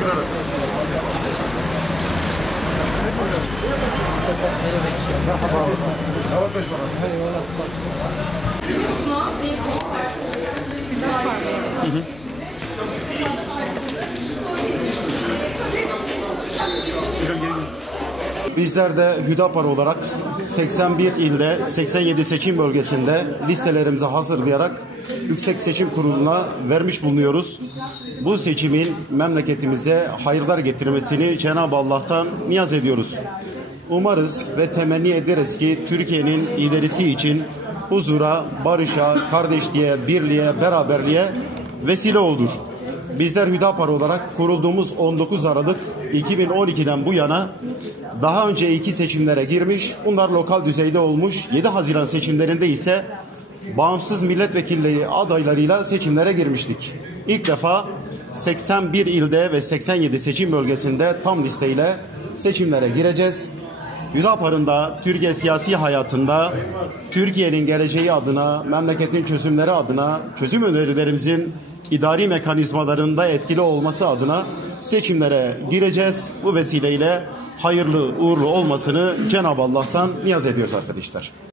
ederim. Bizler de Hüdapar olarak 81 ilde 87 seçim bölgesinde listelerimizi hazırlayarak Yüksek Seçim Kurulu'na vermiş bulunuyoruz. Bu seçimin memleketimize hayırlar getirmesini Cenab-ı Allah'tan niyaz ediyoruz. Umarız ve temenni ederiz ki Türkiye'nin ilerisi için huzura, barışa, kardeşliğe, birliğe, beraberliğe vesile olur. Bizler Hüdapar olarak kurulduğumuz 19 Aralık 2012'den bu yana daha önce iki seçimlere girmiş, bunlar lokal düzeyde olmuş. 7 Haziran seçimlerinde ise bağımsız milletvekilleri adaylarıyla seçimlere girmiştik. İlk defa 81 ilde ve 87 seçim bölgesinde tam listeyle seçimlere gireceğiz. Hüdapar'ın da Türkiye siyasi hayatında Türkiye'nin geleceği adına, memleketin çözümleri adına, çözüm önerilerimizin idari mekanizmalarında etkili olması adına seçimlere gireceğiz. Bu vesileyle hayırlı uğurlu olmasını Cenab-ı Allah'tan niyaz ediyoruz arkadaşlar.